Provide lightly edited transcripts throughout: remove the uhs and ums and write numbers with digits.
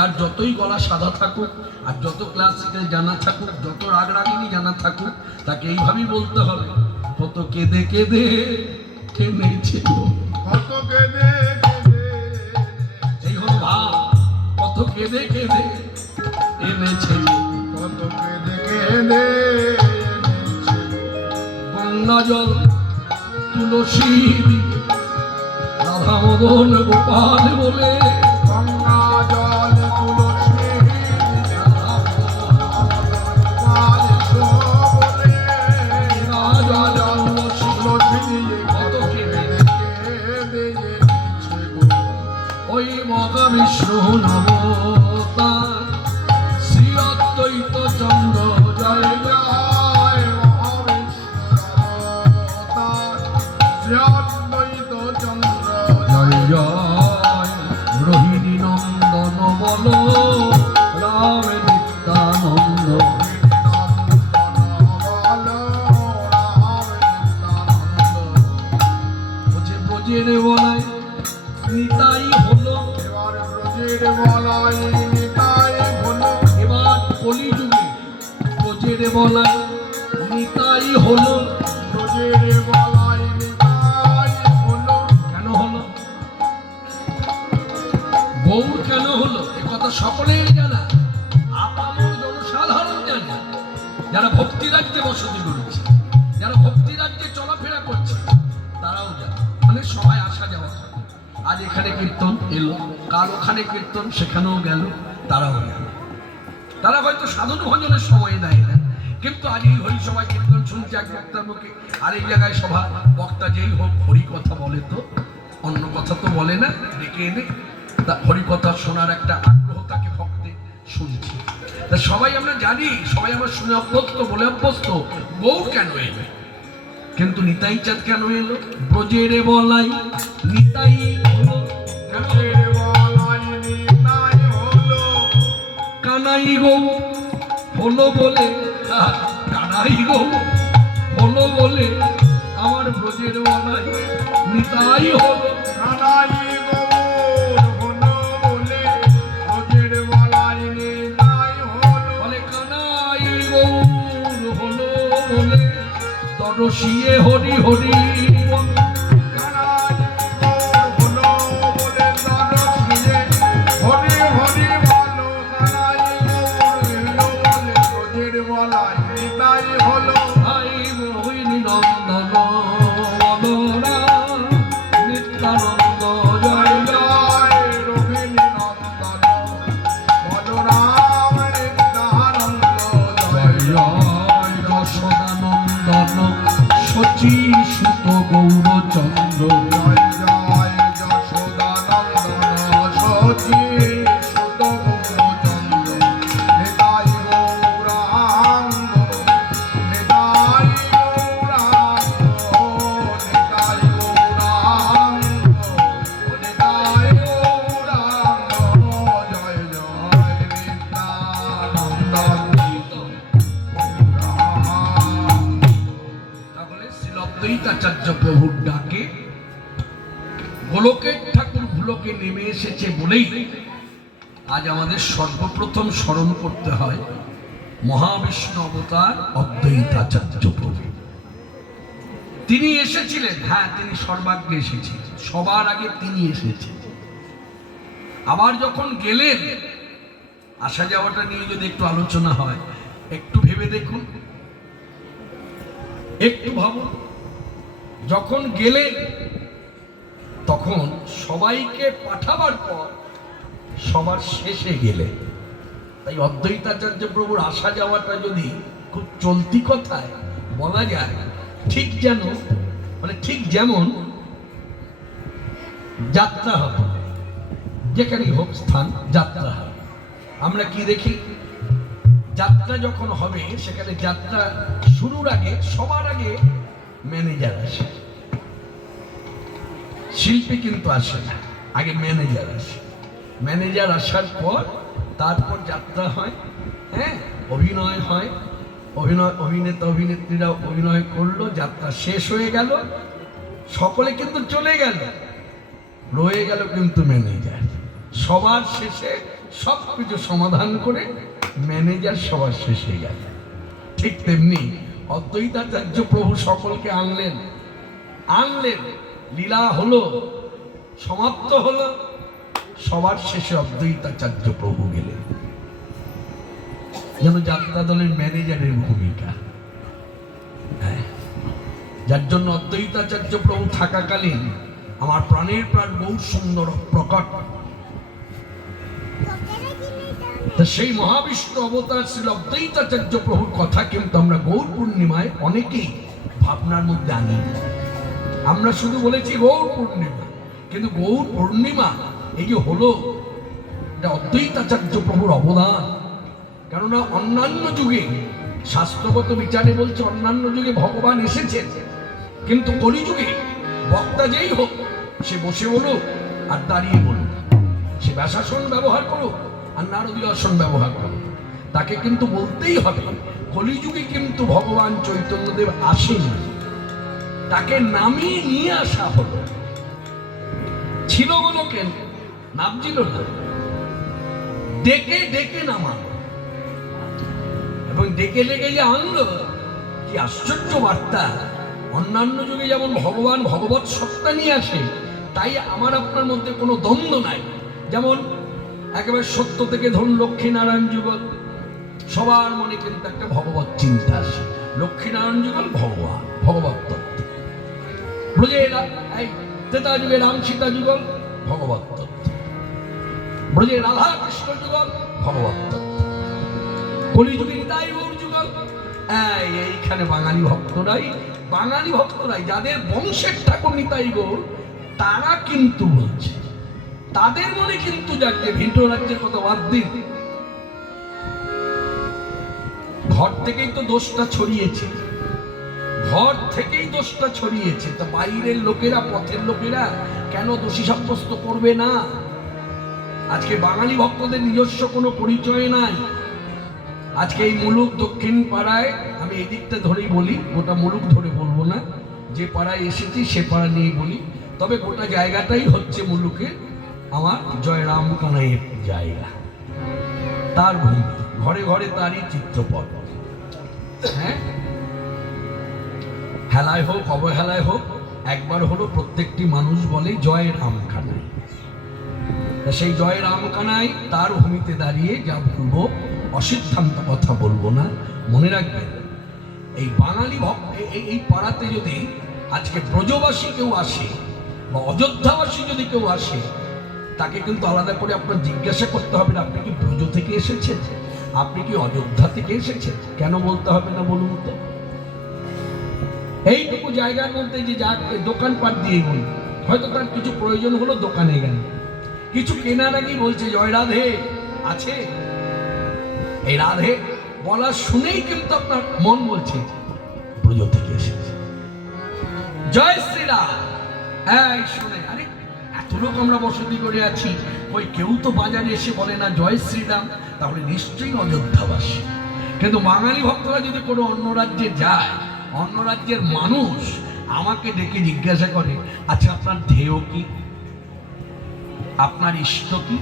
যার যতই গলা সাদা থাকুক আর যত ক্লাসিক্যাল জানা থাকুক, যত রাগ রাগিনী জানা থাকুক, তাকে এইভাবেই বলতে হবে, কত কেঁদে কেঁদে কেঁদেছে গো, কত কেঁদে কেঁদে, এই হলো ভাব, কত কেঁদে কেঁদে এনেছে গো, কত কেঁদে কেঁদে এনেছে গঙ্গা জল তুলসী রাধা মদন গোপাল বলে, গঙ্গা জল তুলসী গোপাল বলে, রাধা জল তুলসী তুলসী কত কেঁদে কেঁদে এনেছে গো। ওই মহা বিষ্ণু নবতার শ্রী অদ্বৈত চন্দ্র জয় জয় মহাবিষ্ণু শ্রী অদ্বৈত চন্দ্র জয় জয় রোহিণী নন্দন বল রাম নিত্যানন্দ, বলছে ব্রজের বলায় নিতাই হলো, এবার ব্রজের বলাই নিতাই হলো, এবার কলিযুগে ব্রজের বলায় নিতাই হলো, ব্রজের বলাই নিতাই হলো। কেন হলো? গৌর কেন হলো? এ কথা সকলেই জানা, আপামর জনসাধারণ জানে, যারা ভক্তি রাজ্যে বসতি করেছে, যারা ভক্তি রাজ্যে চলাফেরা করছে, তারাও জানে। মানে সবাই আসা যাওয়া করে। আজ এখানে কীর্তন এলো, কাল ওখানে কীর্তন সেখানেও গেল, তারাও গেল। তারা হয়তো সাধন ভজনের সময় দেয় না, কিন্তু আজ এই হরি সবাই কীর্তন শুনছে এক বক্তার মুখে, আর এই জায়গায় সভা, বক্তা যেই হোক হরি কথা বলে, তো অন্য কথা তো বলে না, ডেকে এনে তা হরি কথা শোনার একটা আগ্রহ তাকে ভক্তে শুনছি। তা সবাই আমরা জানি, সবাই আমরা শুনে অভ্যস্ত, বলে অভ্যস্ত, গৌর কেন এলো, কিন্তু নিতাই চাঁদ কেন এলো? ব্রজের বলাই নিতাই হলো, কেন? ব্রজের বলাই নিতাই হলো, কানাই গৌ হলো বলে, কানাই গৌ হলো বলে আমার ব্রজের বলাই নিতাই হলো, কানাই গৌর হলো বলে ব্রজের বলাই নিতাই হলো। বলে কানাই গৌর হলো বলে তরসিয়ে হরি হরি বল। কানাই গৌর হলো বলে তরসিয়ে হরি হরি বলো, কানাই গৌর হলো বলে ব্রজের বলাই নিতাই হলো। আই মোহিনী নন্দন বলরাম নিত্যানন্দ জয় জয়। জয় রোহিণী নন্দন বলরাম নিত্যানন্দ জয় জয় যশোদানন্দন শচী সুত গৌরচন্দ্র, জয় জয় যশোদানন্দন শচী সুত গৌরচন্দ্র, নিতাই গৌরাঙ্গ নিতাই গৌরাঙ্গ নিতাই গৌরাঙ্গ নিতাই গৌরাঙ্গ, জয় জয় নিত্যানন্দ তাহলে শ্রী অদ্বৈতাচার্য প্রভুর ডাকে গোলকের ঠাকুর ভুলোকে নেমে এসেছে বলেই আজ আমাদের সর্বপ্রথম স্মরণ করতে হয় মহাবিষ্ণু অবতার অদ্বৈতাচার্য প্রভু। তিনি এসেছিলেন, হ্যাঁ তিনি সর্বাগ্রে এসেছিলেন, সবার আগে তিনি এসেছেন। আবার যখন গেলেন, আসা যাওয়াটা নিয়ে যদি একটু আলোচনা হয়, একটু ভেবে দেখুন, একটু ভাবুন, যখন গেলেন তখন সবাইকে পাঠাবার পর সবার শেষে গেলেন। তাই অদ্বৈতাচার্য প্রভুর আসা যাওয়াটা যদি খুব চলতি কথায় বলা যায়, ঠিক যেন মানে ঠিক যেমন যাত্রা হবে, যেখানেই হোক স্থান যাত্রা হবে। আমরা কি দেখি, যাত্রা যখন হবে সেখানে যাত্রা শুরুর আগে সবার আগে ম্যানেজার আসে, শিল্পী কিন্তু আসে না, আগে ম্যানেজার আসে। ম্যানেজার আসার পর তারপর যাত্রা হয়, হ্যাঁ অভিনয় হয়, অভিনেতা অভিনেত্রীরা অভিনয় করলো, যাত্রা শেষ হয়ে গেল, সকলে কিন্তু চলে গেল, রয়ে গেল কিন্তু ম্যানেজার। সবার শেষে সব কিছু সমাধান করে ম্যানেজার সবার শেষে গেল। ঠিক তেমনি অদ্বৈতাচার্য প্রভু সকলকে আনলেন, লীলা হলো, সমাপ্ত হলো, সবার শেষে অদ্বৈতাচার্য প্রভু গেলেন। যেন যাত্রা দলের ম্যানেজারের ভূমিকা। হ্যাঁ, যার জন্য অদ্বৈতাচার্য প্রভু থাকাকালীন আমার প্রাণের প্রাণ বহু সুন্দর প্রকট। সেই মহাবিষ্ণু অবতার শ্রী অদ্বৈতাচার্য প্রভুর কথা কিন্তু আমরা গৌর পূর্ণিমায় অনেকেই ভাবনার মধ্যে আনি। আমরা শুধু বলেছি গৌর পূর্ণিমা, কিন্তু গৌর পূর্ণিমা এই যে হলো, এটা অদ্বৈতাচার্য প্রভুর অবদান। কেননা অন্যান্য যুগে শাস্ত্রগত বিচারে বলছে অন্যান্য যুগে ভগবান এসেছেন, কিন্তু কলিযুগে বক্তা যেই হোক, সে বসে বলুক আর দাঁড়িয়ে বলুক, সে ব্যাসাসন ব্যবহার করুক আর নারদীয় আসন ব্যবহার করুক, তাকে কিন্তু বলতেই হবে কলিযুগে কিন্তু ভগবান চৈতন্যদেব আসেনি, তাকে নামিয়ে নিয়ে আসা হলো। ছিল বলো কেন, নামছিল না, ডেকে ডেকে নামানো, এবং ডেকে ডেকে যে আনলো, কি আশ্চর্য বার্তা। অন্যান্য যুগে যেমন ভগবান ভগবৎ সত্তা নিয়ে আসে, তাই আমার আপনার মধ্যে কোনো দ্বন্দ্ব নাই। যেমন একেবারে সত্য থেকে ধরুন লক্ষ্মীনারায়ণ যুগল, সবার মনে কিন্তু একটা ভগবৎ চিন্তা আসে। লক্ষ্মীনারায়ণ যুগল ভগবান, ভগবৎ তত্ত্ব। ব্রজের এই ত্রেতা যুগে রাম সীতা যুগল ভগবৎ তত্ত্ব, ব্রজের রাধা কৃষ্ণ যুগল ভগবৎ তত্ত্ব, কলিযুগে নিতাই গৌর যুগল। এইখানে বাঙালি ভক্তরাই যাদের বংশের ঠাকুর নিতাই গৌর, তারা কিন্তু বলছে, তাদের মনে কিন্তু যাচ্ছে ভিন্ন রাজ্যের কথা বাদ দিন, ঘর থেকেই তো দোষটা ছড়িয়েছে, তা বাইরের লোকেরা, পথের লোকেরা কেন দোষী সাব্যস্ত করবে না? আজকে বাঙালি ভক্তদের নিজস্ব কোনো পরিচয় নাই। আজকে এই মুলুক দক্ষিণ পাড়ায়, আমি এই দিকটা ধরেই বলি, গোটা মুলুক ধরে বলবো না, যে পাড়ায় এসেছি সে পাড়া নিয়েই বলি, তবে গোটা জায়গাটাই হচ্ছে মুলুকে আমার জয়রাম কানাইয়ের জায়গা, তার ভূমি, ঘরে ঘরে তারই চিত্রপট। হ্যাঁ, হেলায় হোক অবহেলায় হোক, একবার হলো প্রত্যেকটি মানুষ বলে জয় রাম কানাই। সেই জয় রাম কানাই তার ভূমিতে দাঁড়িয়ে যা বলবো, অসিদ্ধান্ত কথা বলবো না। মনে রাখবেন, এই বাঙালি এই পাড়াতে যদি আজকে ব্রজবাসী কেউ আসে বা অযোধ্যাবাসী যদি কেউ আসে, তাকে কিন্তু আলাদা করে আপনার জিজ্ঞাসা করতে হবে না, আপনি কি ব্রজ থেকে এসেছেন, আপনি কি অযোধ্যা থেকে এসেছেন? কেন বলতে হবে না বলুন তো? এইটুকু জায়গার মধ্যে যে দোকানপাট দিয়ে বলি, হয়তো তার কিছু প্রয়োজন হলো, দোকানে গেল, কিছু কেনার আগেই বলছে জয় রাধে আছে। এই রাধে বলা শুনেই কিন্তু আপনার মন বলছে ব্রজ থেকে এসেছে। জয় শ্রীরাম, এই শুনে, আরে এত লোক আমরা বসতি করে আছি, ওই কেউ তো বাজারে এসে বলে না জয় শ্রীরাম, তাহলে নিশ্চয়ই অযোধ্যাবাসী। কিন্তু বাঙালি ভক্তরা যদি কোনো অন্য রাজ্যে যায়, অন্য রাজ্যের মানুষ আমাকে ডেকে জিজ্ঞাসা করে, আচ্ছা আপনার ধ্যেয় কি, আপনার ইষ্ট কি,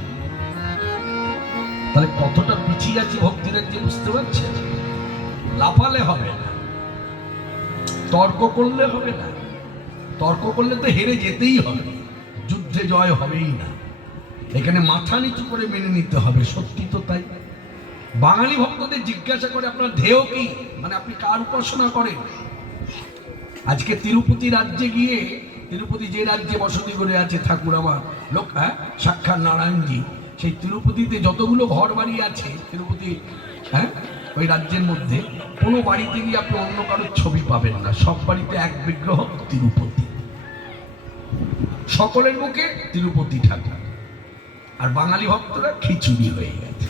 তাহলে কতটা পিছিয়ে আছি ভক্তি রাজ্যে, বুঝতে পারছেন? লাফালে হবে না, তর্ক করলে হবে না, তর্ক করলে তো হেরে যেতেই হবে, যুদ্ধে জয় হবেই না। এখানে মাথা নিচু করে মেনে নিতে হবে, সত্যি তো তাই। বাঙালি ভক্তদের জিজ্ঞাসা করে আপনার ধ্যেয় কি, মানে আপনি কার উপাসনা করেন। আজকে তিরুপতি রাজ্যে গিয়ে, তিরুপতি যে রাজ্যে বসতি করে আছে ঠাকুর আমার লোক, হ্যাঁ, সাক্ষাৎ নারায়ণজি, সেই তিরুপতিতে যতগুলো ঘর বাড়ি আছে তিরুপতি, হ্যাঁ, ওই রাজ্যের মধ্যে কোনো বাড়িতে গিয়ে আপনি অন্য কারোর ছবি পাবেন না, সব বাড়িতে এক বিগ্রহ তিরুপতি, সকলের মুখে তিরুপতি ঠাকুর। আর বাঙালি ভক্তরা খিচুড়ি হয়ে গেছে,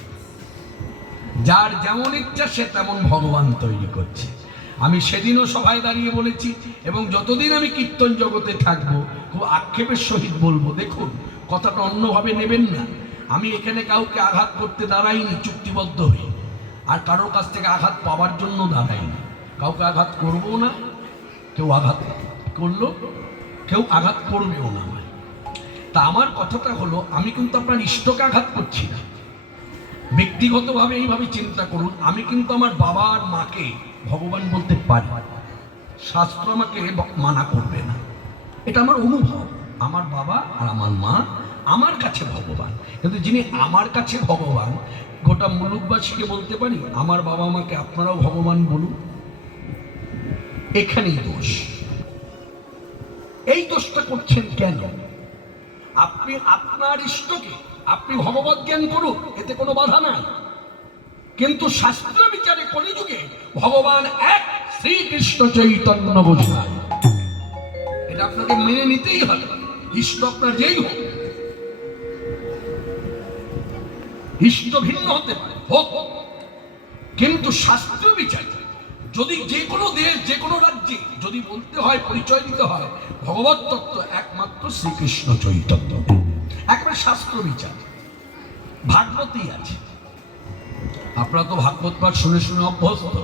যার যেমন ইচ্ছা সে তেমন ভগবান তৈরি করছে। আমি সেদিনও সভায় দাঁড়িয়ে বলেছি, এবং যতদিন আমি কীর্তন জগতে থাকবো খুব আক্ষেপের সহিত বলবো, দেখুন কথাটা অন্যভাবে নেবেন না। আমি এখানে কাউকে আঘাত করতে দাঁড়াইনি চুক্তিবদ্ধ হয়ে, আর কারোর কাছ থেকে আঘাত পাওয়ার জন্য দাঁড়াইনি, কাউকে আঘাত করবো না, কেউ আঘাত করলো, কেউ আঘাত করবেও না। তা আমার কথাটা হলো, আমি কিন্তু আপনার ইষ্টকে আঘাত করছি না, ব্যক্তিগতভাবে এইভাবে চিন্তা করুন, আমি কিন্তু আমার বাবা আর মাকে ভগবান বলতে পারি, শাস্ত্র আমাকে মানা করবে না, এটা আমার অনুভব। আমার বাবা আর আমার মা আমার কাছে ভগবান, কিন্তু যিনি আমার কাছে ভগবান, গোটা মুলুকবাসীকে বলতে পারি আমার বাবা মাকে আপনারাও ভগবান বলুন। এখানেই দোষ। এই দোষটা করছেন কেন? আপনি আপনার ইষ্টকে আপনি ভগবত জ্ঞান করুন, এতে কোনো বাধা নাই, কিন্তু শাস্ত্র বিচারে কলিযুগে ভগবান এক, শ্রীকৃষ্ণ চৈতন্য বোঝায়, এটা আপনাকে মেনে নিতেই হবে। ইষ্ট আপনার যেই হোক, ইষ্ট ভিন্ন হতে পারে, হোক, কিন্তু শাস্ত্র বিচারে যদি যে কোনো দেশ, যে কোনো রাজ্যে যদি বলতে হয়, পরিচয় দিতে হয়, ভগবত তত্ত্ব একমাত্র শ্রীকৃষ্ণ চৈতন্য, একবার শাস্ত্র বিচার। ভাগবতই আছে, আপনারা তো ভাগবত পাঠ শুনে শুনে অভ্যস্ত,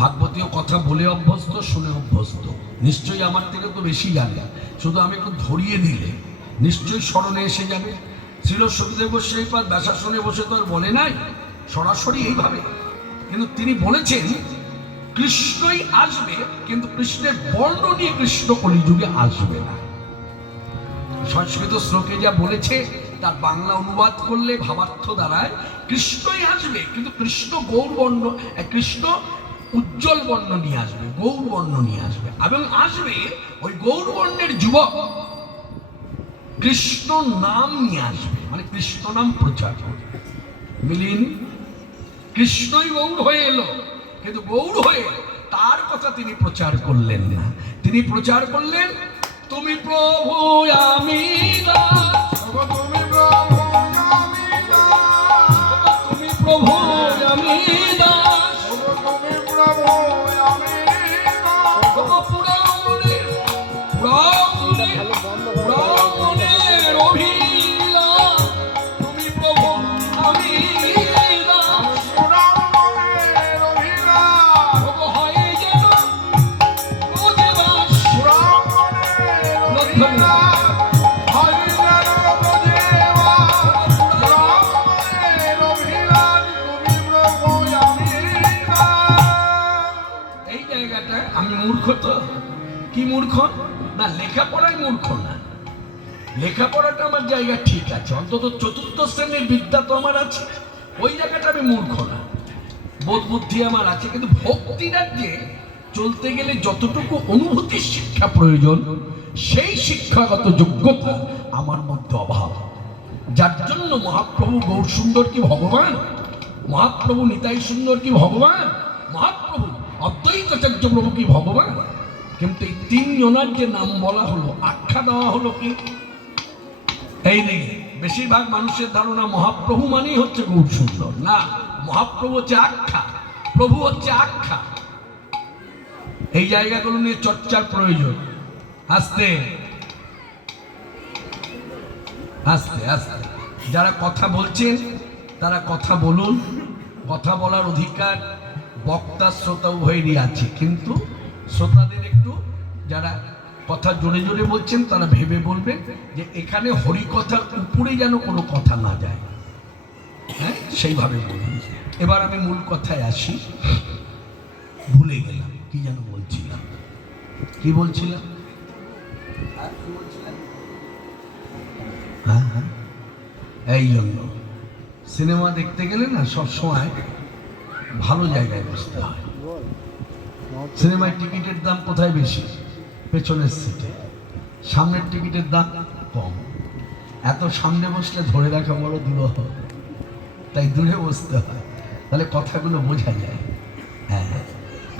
ভাগবতীয় কথা বলে অভ্যস্ত, শুনে অভ্যস্ত, নিশ্চয়ই আমার থেকে তো বেশি জানে, শুধু আমি একটু ধরিয়ে দিলে নিশ্চয়ই স্মরণে এসে যাবে। ছিল সুখদেব গোস্বামীপাদ ব্যাসাসনে বসে তো আর বলে নাই সরাসরি এইভাবে, কিন্তু তিনি বলেছেন কৃষ্ণই আসবে, কিন্তু কৃষ্ণের বর্ণ নিয়ে কৃষ্ণ কলিযুগে আসবে না। সংস্কৃত শ্লোকে যা বলেছে তার বাংলা অনুবাদ করলে ভাবার্থ দাঁড়ায় কৃষ্ণই আসবে, কিন্তু কৃষ্ণ গৌরবর্ণ, কৃষ্ণ উজ্জ্বল বর্ণ নিয়ে আসবে, গৌরবর্ণ নিয়ে আসবে, এবং আসবে ওই গৌরবর্ণের যুবক কৃষ্ণ নাম নিয়ে আসবে, মানে কৃষ্ণ নাম প্রচার করবে। মিলিন, কৃষ্ণই গৌর হয়ে এলো, কিন্তু গৌর হয়ে তার কথা তিনি প্রচার করলেন না, তিনি প্রচার করলেন তুমি প্রভু আমি দাস, তুমি প্রভু আমি দাস, তুমি প্রভু আমি দাস, তুমি প্রভু আমি দাস, পুরাণের অভিলাষ, তুমি প্রভু আমি দাস, পুরাণের অভিলাষ, হয় যেন রোজে বাস। পুরাণের অভিলাষ, হরি যেন দেবা, পুরাণের অভিলাষ, তুমি প্রভু আমি দাস। এই জায়গাটা আমি মূর্খ তো, কি মূর্খ না, লেখাপড়ায় মূর্খ না, লেখাপড়াটা আমার জায়গা ঠিক আছে, অন্তত চতুর্থ শ্রেণীর বিদ্যা তো আমার আছে, ওই জায়গাটা আমি মূর্খ না, বোধ বুদ্ধি আমার আছে, কিন্তু ভক্তি রাজ্যে চলতে গেলে যতটুকু অনুভূতির শিক্ষা প্রয়োজন সেই শিক্ষাগত যোগ্যতা আমার মধ্যে অভাব, যার জন্য মহাপ্রভু গৌর সুন্দর কি ভগবান, মহাপ্রভু নিতাই সুন্দর কি ভগবান, মহাপ্রভু অদ্বৈতাচার্য প্রভু কি ভগবান, কিন্তু এই তিনজনের যে নাম বলা হলো, আখ্যা দেওয়া হলো কি, এই নেই। বেশিরভাগ মানুষের ধারণা মহাপ্রভু মানেই হচ্ছে গৌর সুন্দর, না, মহাপ্রভু হচ্ছে আখ্যা, প্রভু হচ্ছে আখ্যা। এই জায়গাগুলো নিয়ে চর্চার প্রয়োজন। আস্তে আস্তে আস্তে যারা কথা বলছেন তারা কথা বলুন, কথা বলার অধিকার বক্তা শ্রোতা উভয়েরই আছে, কিন্তু শ্রোতাদের একটু, যারা কথা জোরে জোরে বলছেন তারা ভেবে বলবেন যে এখানে হরিকথার উপরে যেন কোনো কথা না যায়, হ্যাঁ, সেইভাবে বলুন। এবার আমি মূল কথায় আসি, ভুলে গেলাম কি যেন বলছিলাম, কি বলছিলাম, হ্যাঁ হ্যাঁ, এই জন্য সিনেমা দেখতে গেলে না সবসময় ভালো জায়গায় বসতে হয়। সিনেমায় টিকিটের দাম কোথায় বেশি? পেছনের সিটে। সামনের টিকিটের দাম কম, এত সামনে বসলে ধরে রাখা বড় দুরূহ, তাই দূরে বসতে হয়, তাহলে কথাগুলো বোঝা যায়। হ্যাঁ,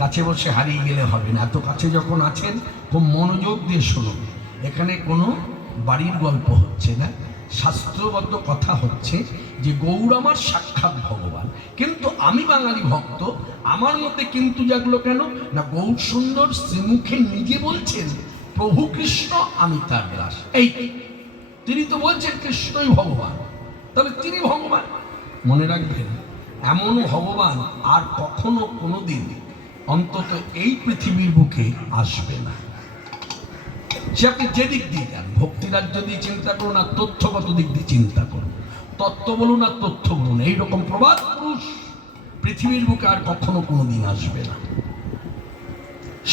কাছে বসে হারিয়ে গেলে হবে না, এত কাছে যখন আছেন খুব মনোযোগ দিয়ে শুনুন, এখানে কোনো বাড়ির গল্প হচ্ছে না, শাস্ত্রবদ্ধ কথা হচ্ছে যে গৌর আমার সাক্ষাৎ ভগবান, কিন্তু আমি বাঙালি ভক্ত, আমার মধ্যে কিন্তু জাগলো কেন না, গৌর সুন্দর শ্রীমুখে নিজে বলছেন প্রভু কৃষ্ণ আমি তার দাস, এই তিনি তো বলছেন কৃষ্ণই ভগবান, তাহলে তিনি ভগবান। মনে রাখবেন, এমন ভগবান আর কখনো কোনোদিন অন্তত এই পৃথিবীর বুকে আসবে না। সে আপনি যে দিক দিয়ে যান, ভক্তিরাজ্য দিয়ে চিন্তা করুন আর তথ্যগত দিক দিয়ে চিন্তা করুন, তত্ত্ব বলুন আর তথ্য বলুন, এইরকম প্রবাদ পুরুষ পৃথিবীর বুকে আর কখনো কোনোদিন আসবে না।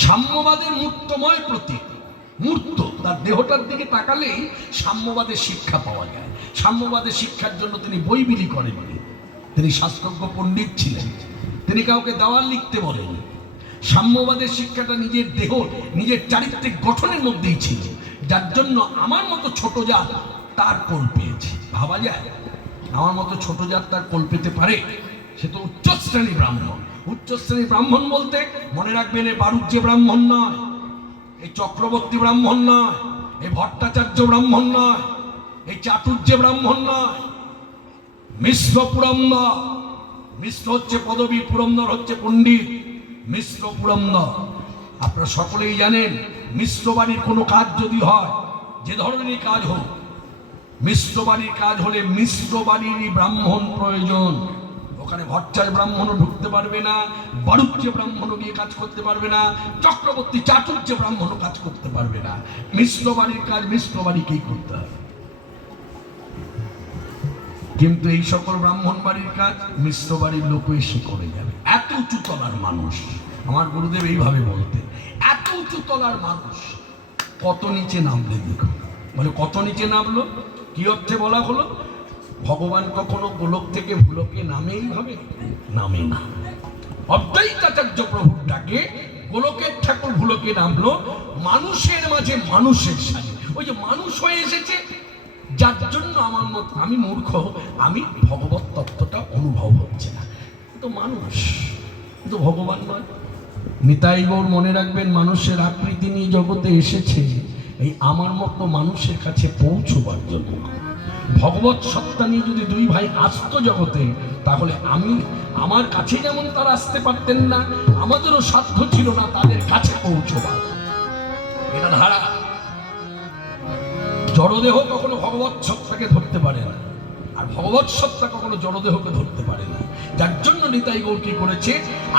সাম্যবাদের মূর্তময় প্রতীক, মূর্ত, তার দেহটার দিকে তাকালেই সাম্যবাদের শিক্ষা পাওয়া যায়। সাম্যবাদের শিক্ষার জন্য তিনি বই বিলি করেননি, তিনি শাস্ত্রজ্ঞ পণ্ডিত ছিলেন, তিনি কাউকে দেওয়াল লিখতে বলেন। সাম্যবাদের শিক্ষাটা নিজের দেহ, নিজের চারিত্রিক গঠনের মধ্যেই ছিল, যার জন্য আমার মতো ছোট জাত তার কোল পেয়েছে। ভাবা যায় আমার মতো ছোট জাত তার কোল পেতে পারে? সে তো উচ্চ শ্রেণী ব্রাহ্মণ। উচ্চ শ্রেণী ব্রাহ্মণ বলতে মনে রাখবেন, এই বারুজ্যে ব্রাহ্মণ নয়, এই চক্রবর্তী ব্রাহ্মণ নয়, এই ভট্টাচার্য ব্রাহ্মণ নয়, এই চাটুর্যে ব্রাহ্মণ নয়, মিশ্র পুরন্দর। মিশ্র হচ্ছে পদবী, পুরন্দর হচ্ছে পণ্ডিত। মিশ্র পুরন্দর আপনারা সকলেই জানেন। মিশ্র বাড়ির কোনো কাজ যদি হয়, যে ধরনেরই কাজ হোক, মিশ্র বাড়ির কাজ হলে মিশ্র বাড়িরই ব্রাহ্মণ প্রয়োজন। ওখানে ভট্টাচার্য ব্রাহ্মণও ঢুকতে পারবে না, বারুজ্য ব্রাহ্মণও গিয়ে কাজ করতে পারবে না, চক্রবর্তী চাটুর্য ব্রাহ্মণও কাজ করতে পারবে না। মিশ্র বাড়ির কাজ মিশ্র বাড়িকেই করতে হবে। কিন্তু এই সকল ব্রাহ্মণ বাড়ির কাজ মিশ্র বাড়ির লোক এসে করে যাবে। এত উঁচু তলার মানুষ, আমার গুরুদেব এইভাবে বলতে, এত উঁচু তলার মানুষ কত নিচে নামলে দেখো। বলে কত নিচে নামলো, কি অর্থে বলা হলো? ভগবান কখনো গোলক থেকে ভুলকে নামেই ভাবে? নামে না। অদ্বৈতাচার্য প্রভুর ডাকে গোলকের ঠাকুর ভুলকে নামলো মানুষের মাঝে, মানুষের সাথে। ওই যে মানুষ হয়ে এসেছে, যার জন্য আমার মত, আমি মূর্খ, আমি ভগবত তত্ত্বটা অনুভব হচ্ছে না। তো মানুষ, কিন্তু ভগবান নয়। নিতাই গৌর মনে রাখবেন, মানুষের আকৃতি নিয়ে জগতে এসেছে এই আমার মতো মানুষের কাছে পৌঁছবার জন্য। ভগবত সত্তা নিয়ে যদি দুই ভাই আসতো জগতে, তাহলে আমি, আমার কাছে যেমন তারা আসতে পারতেন না, আমাদেরও সাধ্য ছিল না তাদের কাছে পৌঁছবার। এটা ধারা। জড়দেহ কখনো ভগবত সত্তাকে ধরতে পারে না, আর ভগবত সত্তা কখনো জড়দেহকে ধরতে পারে না। যার জন্য নিতাই গৌর কি করেছে,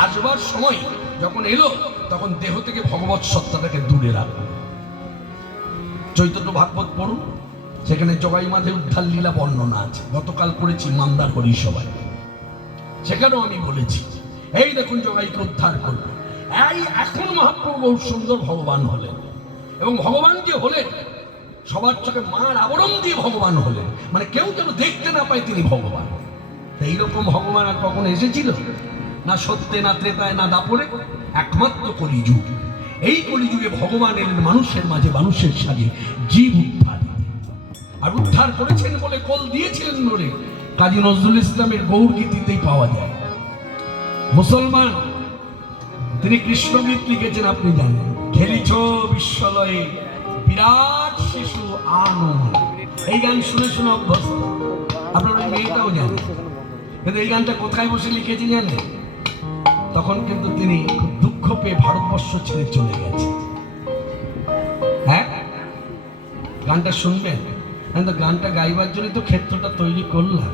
আসবার সময় যখন এলো তখন দেহ থেকে ভগবত সত্তাটাকে দূরে রাখলো। চৈতন্য ভাগবত পড়ুন, সেখানে জগাই মাধে উদ্ধার লীলা বর্ণনা আছে। গতকাল করেছি মান্দার হরিসভায়, সেখানেও আমি বলেছি এই দেখুন জগাইকে উদ্ধার করবে। এই এখন মহাপ্রভু বহু সুন্দর ভগবান হলেন, এবং ভগবান যে হলেন সবার চোখে মার আবরণ দিয়ে ভগবান হলেন, মানে কেউ যেন দেখতে না পায় তিনি ভগবান। এইরকম ভগবান আর কখনো এসেছিল? না সত্যে, না ত্রেতায়, না দাপরে, একমাত্র কলিযুগ। এই কলিযুগে ভগবান এলেন মানুষের মাঝে, মানুষের সাথে জীব উদ্ধার। আর উদ্ধার করেছেন বলে কোল দিয়েছিলেন বলে কাজী নজরুল ইসলামের গৌর গীতিতেই পাওয়া যায়। মুসলমান তিনি কৃষ্ণগীত লিখেছেন, আপনি জানেন, খেলিছ বিশ্বলয়ে বিরাট শিশু আনো। এই গান শুনে শুনে অভ্যস্ত, আপনার ওই মেয়েটাও জানেন। কিন্তু এই গানটা কোথায় বসে লিখেছি জানেন? তখন কিন্তু তিনি খুব দুঃখ পেয়ে ভারতবর্ষ ছেড়ে চলে গেছে। হ্যাঁ, গানটা শুনবেন? তো গানটা গাইবার জন্য তো ক্ষেত্রটা তৈরি করলাম।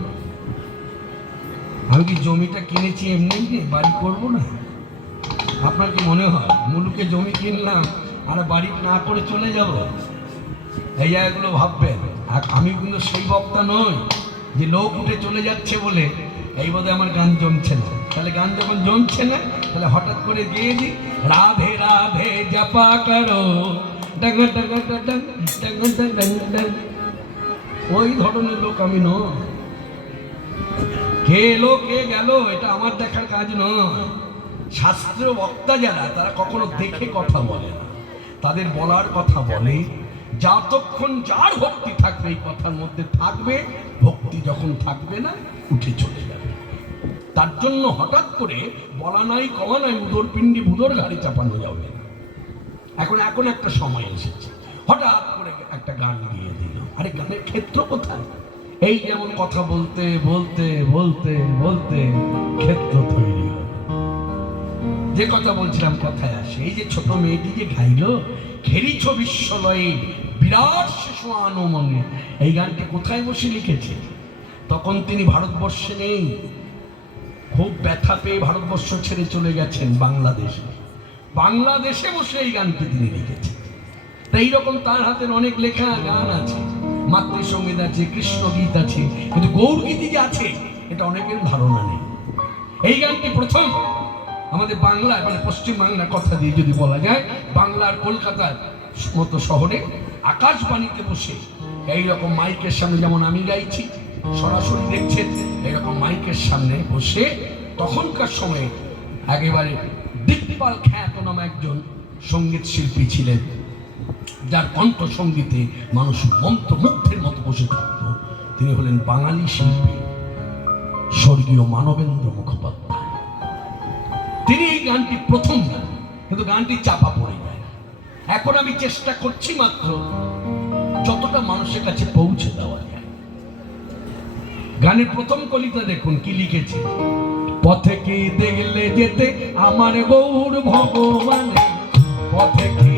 আমি কি জমিটা কিনেছি এমনি বাড়ি করবো না? আপনার কি মনে হয় মুলুকে জমি কিনলাম আর বাড়ি না করে চলে যাব? এই জায়গাগুলো ভাববেন। আর আমি কিন্তু সেই বক্তা নই যে লোক উঠে চলে যাচ্ছে বলে এই বোধে আমার গান জমছে না। তাহলে গান যখন জমছে না, তাহলে হঠাৎ করে দিয়ে দিই রাধে রাধে জপা করো, ওই ধরনের লোক আমি নয়। কে এলো কে গেল এটা আমার দেখার কাজ নয়। শাস্ত্রীয় বক্তা যারা, তারা কখনো দেখে কথা বলে না, তাদের বলার কথা বলে যতক্ষণ যার ভক্তি থাকবে এই কথার মধ্যে থাকবে, ভক্তি যখন থাকবে না উঠে চলে যাবে। তার জন্য হঠাৎ করে বলা নাই কমা নাই, উদর পিণ্ডি বুদর ঘাড়ে চাপানো যাবে। এখন এখন একটা সময় এসেছে, হঠাৎ করে একটা গান দিয়ে দিল। আরে গানের ক্ষেত্র কোথায়? এই যেমন কথা বলতে বলতে বলতে বলতে ক্ষেত্র তৈরি হল। যে কথা বলছিলাম কথায় আসে, এই যে ছোট মেয়েটি যে গাইল খেলিছ বিশ্বলয়ে বিরাট শিশু আনো মনে, এই গানটি কোথায় বসে লিখেছে? তখন তিনি ভারতবর্ষে নেই, খুব ব্যথা পেয়ে ভারতবর্ষ ছেড়ে চলে গেছেন বাংলাদেশে। বাংলাদেশে বসে এই গানটি তিনি লিখেছেন। এইরকম তার হাতের অনেক লেখা গান আছে। মাতৃসঙ্গীত আছে, কৃষ্ণ গীত আছে, কিন্তু গৌর গীতি যে আছে এটা অনেকের ধারণা নেই। এই গানটি প্রথম আমাদের বাংলায়, মানে পশ্চিম বাংলার কথা দিয়ে যদি বলা যায়, বাংলার কলকাতার মতো শহরে আকাশবাণীতে বসে এইরকম মাইকের সামনে, যেমন আমি গাইছি সরাসরি দেখছেন, এইরকম মাইকের সামনে বসে তখনকার সময়ে একেবারে দিকপাল খ্যাতনামা একজন সঙ্গীত শিল্পী ছিলেন, যার কণ্ঠ সঙ্গীতে মানুষ মন্ত্রমুগ্ধের মতো বসে থাকত। তিনি হলেন বাঙালি শিল্পী স্বর্গীয় মানবেন্দ্র মুখোপাধ্যায়। তিনি এই গানটি প্রথম গান, কিন্তু গানটি চাপা পড়ে যায়। এখন আমি চেষ্টা করছি মাত্র যতটা মানুষের কাছে পৌঁছে দেওয়া যায়। গানের প্রথম কলিতা দেখুন কি লিখেছে। পথে কি দেখলে যেতে আমার গৌর ভগবান, পথে কি